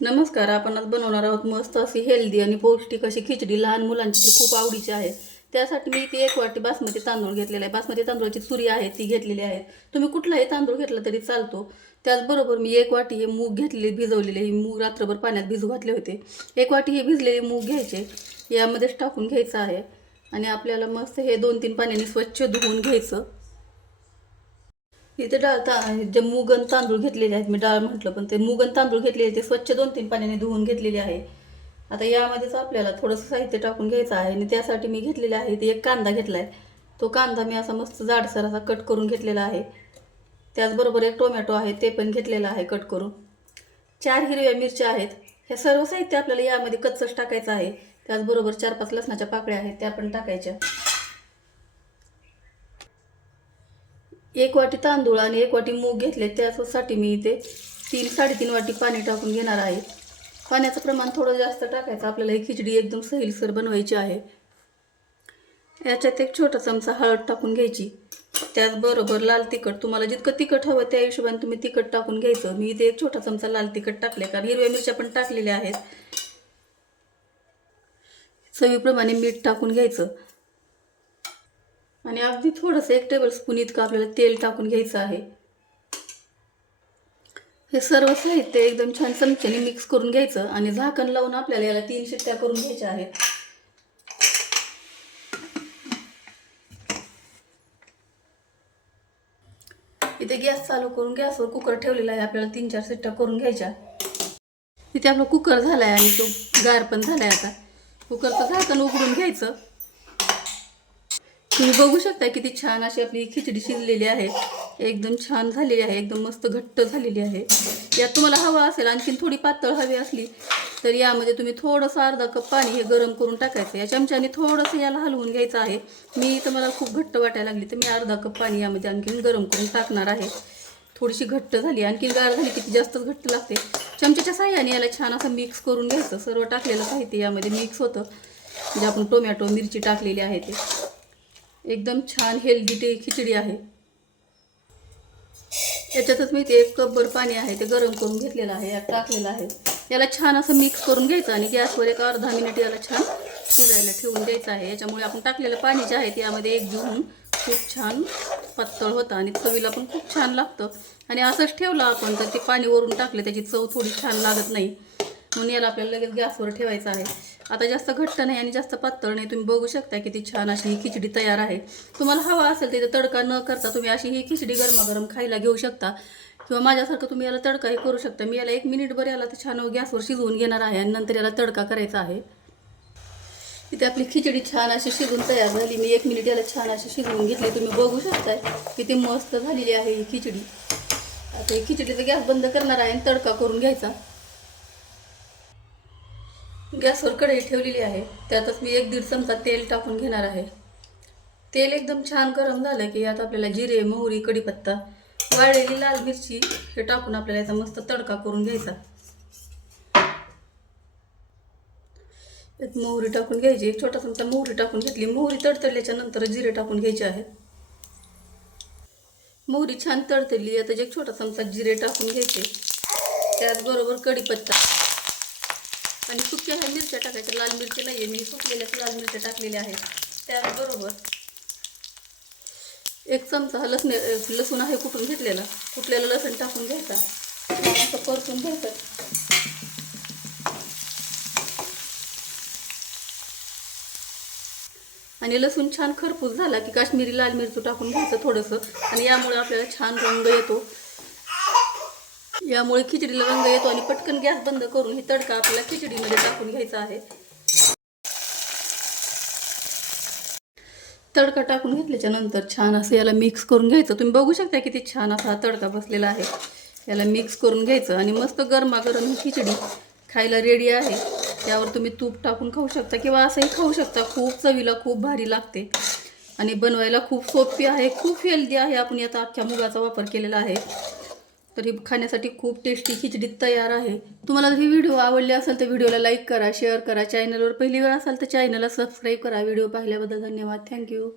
नमस्कार. आपण आज बनवणार आहोत मस्त अशी हेल्दी आणि पौष्टिक अशी खिचडी. लहान मुलांची तर खूप आवडीची आहे. त्यासाठी मी इथे 1 वाटी बासमती तांदूळ घेतलेला आहे. बासमती तांदूळाची चुरी आहे ती घेतलेली आहे. तुम्ही कुठलाही तांदूळ घेतला तरी चालतो. त्याचबरोबर मी 1 वाटी हे मूग घेतलेले भिजवलेले. हे मूग रात्रभर पाण्यात भिजू घातले होते. 1 वाटी हे भिजलेले मूग घ्यायचे, यामध्येच टाकून घ्यायचं आहे आणि आपल्याला मस्त हे 2-3 पाण्याने स्वच्छ धुवून घ्यायचं. इथे जे मूग आणि तांदूळ घेतलेले आहेत, मी डाळ म्हटलं पण ते मूग आणि तांदूळ घेतलेले ते स्वच्छ 2-3 पाण्याने धुवून घेतलेले आहे. आता यामध्येच आपल्याला थोडंसं साहित्य टाकून घ्यायचं आहे आणि त्यासाठी मी घेतलेले आहे ते एक कांदा घेतला आहे. तो कांदा मी असा मस्त जाडसर असा कट करून घेतलेला आहे. त्याचबरोबर एक टोमॅटो आहे ते पण घेतलेला आहे कट करून. 4 हिरव्या मिरच्या आहेत. हे सर्व साहित्य आपल्याला यामध्ये कच्चंच टाकायचं आहे. त्याचबरोबर 4-5 लसणाच्या पाकळ्या आहेत त्या पण टाकायच्या. 1 वाटी तांदूळ आणि 1 वाटी मूग घेतले, त्यासाठी मी इथे 3-3.5 वाटी पाणी टाकून घेणार आहे. पाण्याचं प्रमाण थोडं जास्त टाकायचं. आपल्याला ही खिचडी एकदम सैलसर बनवायची आहे. याच्यात एक छोटा चमचा हळद टाकून घ्यायची. त्याचबरोबर लाल तिखट, तुम्हाला जितकं तिखट हवं त्या हिशोबाने तुम्ही तिखट टाकून घ्यायचं. मी इथे एक छोटा चमचा लाल तिखट टाकले, कारण हिरव्या मिरच्या पण टाकलेल्या आहेत. चवीप्रमाणे मीठ टाकून घ्यायचं आणि अगदी थोडंसं 1 टेबलस्पून इतकं आपल्याला तेल टाकून घ्यायचं आहे. हे सर्व साहित्य एकदम छान चमच्याने मिक्स करून घ्यायचं आणि झाकण लावून आपल्याला याला 3 शिट्ट्या करून घ्यायच्या आहेत. इथे गॅस चालू करून गॅसवर कुकर ठेवलेला आहे. आपल्याला 3-4 शिट्ट्या करून घ्यायच्या. इथे आपला कुकर झाला आहे आणि तो गार पण झाला आहे. आता कुकरचं झाकण उघडून घ्यायचं. तुम्ही बघू शकता किती छान अशी आपली खिचडी शिजलेली आहे. एकदम छान झालेली आहे, एकदम मस्त घट्ट झालेली आहे. यात तुम्हाला हवा असेल आणखीन थोडी पातळ हवी असली तर यामध्ये तुम्ही थोडंसं अर्धा कप पाणी हे गरम करून टाकायचं. या चमच्याने थोडंसं याला हलवून घ्यायचं आहे. मी इथं मला खूप घट्ट वाटायला लागली तर मी अर्धा कप पाणी यामध्ये आणखीन गरम करून टाकणार आहे. थोडीशी घट्ट झाली, आणखीन गार झाली की जास्तच घट्ट लागते. चमच्याच्या साह्याने याला छान असं मिक्स करून घ्यायचं. सर्व टाकलेलं साहित्य यामध्ये मिक्स होतं. जे आपण टोमॅटो मिरची टाकलेली आहे ते एकदम छान हेल्दी खिचडी आहे. याच्यातच मी ते 1 कपभर पाणी आहे ते गरम करून घेतलेलं आहे, यात टाकलेलं आहे. याला छान असं मिक्स करून घ्यायचं आणि गॅसवर एक अर्धा मिनिट याला छान शिजायला ठेवून द्यायचं आहे. याच्यामुळे आपण टाकलेलं पाणी जे आहे ते यामध्ये एकजीव होऊन खूप छान पातळ होतं आणि चवीला पण खूप छान लागतं. आणि असंच ठेवलं आपण तर ते पाणी वरून टाकलं त्याची चव थोडी छान लागत नाही, म्हणून याला आपल्याला लगेच गॅसवर ठेवायचं आहे. आता जास्त घट्ट नाही आणि जास्त पातळ नाही. तुम्ही बघू शकता किती छान अशी ही खिचडी तयार आहे. तुम्हाला हवा असेल तर तडका न करता तुम्ही अशी ही खिचडी गरमागरम खायला घेऊ शकता किंवा माझ्यासारखं तुम्ही याला तडकाही करू शकता. मी याला 1 मिनिटभर याला तर छान गॅसवर शिजवून घेणार आहे आणि नंतर याला तडका करायचा आहे. इथे आपली खिचडी छान अशी शिजून तयार झाली. मी 1 मिनिट याला छान अशी शिजवून घेतली. तुम्ही बघू शकताय किती मस्त झालेली आहे ही खिचडी. आता ही खिचडीचा गॅस बंद करणार आहे आणि तडका करून घ्यायचा. गॅसवर कढई ठेवलेली आहे, त्यातच मी 1-1.5 चमचा तेल टाकून घेणार आहे. तेल एकदम छान गरम झालं की यात आपल्याला जिरे, मोहरी, कढीपत्ता, वाळलेली लाल मिरची हे टाकून आपल्याला याचा मस्त तडका करून घ्यायचा. यात मोहरी टाकून घ्यायची. 1 छोटा चमचा मोहरी टाकून घेतली. मोहरी तडतडल्याच्या नंतर जिरे टाकून घ्यायचे आहे. मोहरी छान तडतडली, आता 1 छोटा चमचा जिरे टाकून घ्यायचे. त्याचबरोबर कढीपत्ता आणि सुक्या ह्या मिरच्या टाकायच्या. लाल मिरची नाही आहे, मी सुकलेल्याच लाल मिरच्या टाकलेल्या आहेत. त्याचबरोबर 1 चमचा लसूण आहे कुटून घेतलेला. कुटलेलं लसूण टाकून घ्यायचा, असं परतून घ्यायचं. आणि लसूण छान खरपूस झाला की काश्मीरी लाल मिरची टाकून घ्यायचं थोडंसं, आणि यामुळे आपल्याला छान रंग येतो. यामुळे खिचडीला रंग येतो आणि पटकन गॅस बंद करून ही तडका आपल्याला खिचडीमध्ये टाकून घ्यायचा आहे. तडका टाकून घेतल्याच्या नंतर छान असं याला मिक्स करून घ्यायचं. तुम्ही बघू शकता किती छान असा तडका बसलेला आहे. याला मिक्स करून घ्यायचं आणि मस्त गरमागरम ही खिचडी खायला रेडी आहे. त्यावर तुम्ही तूप टाकून खाऊ शकता किंवा असंही खाऊ शकता. खूप चवीला खूप भारी लागते आणि बनवायला खूप सोपी आहे, खूप हेल्दी आहे. आपण यात अख्ख्या मुगाचा वापर केलेला आहे, तर ही खाण्यासाठी खूप टेस्टी खिचडी तयार आहे. तुम्हाला जर ही व्हिडिओ आवडली असेल तर व्हिडिओला लाईक करा, शेअर करा. चॅनलवर पहिली वेळ असाल तर चॅनलला सबस्क्राईब करा. व्हिडिओ पाहिल्याबद्दल धन्यवाद. थँक्यू.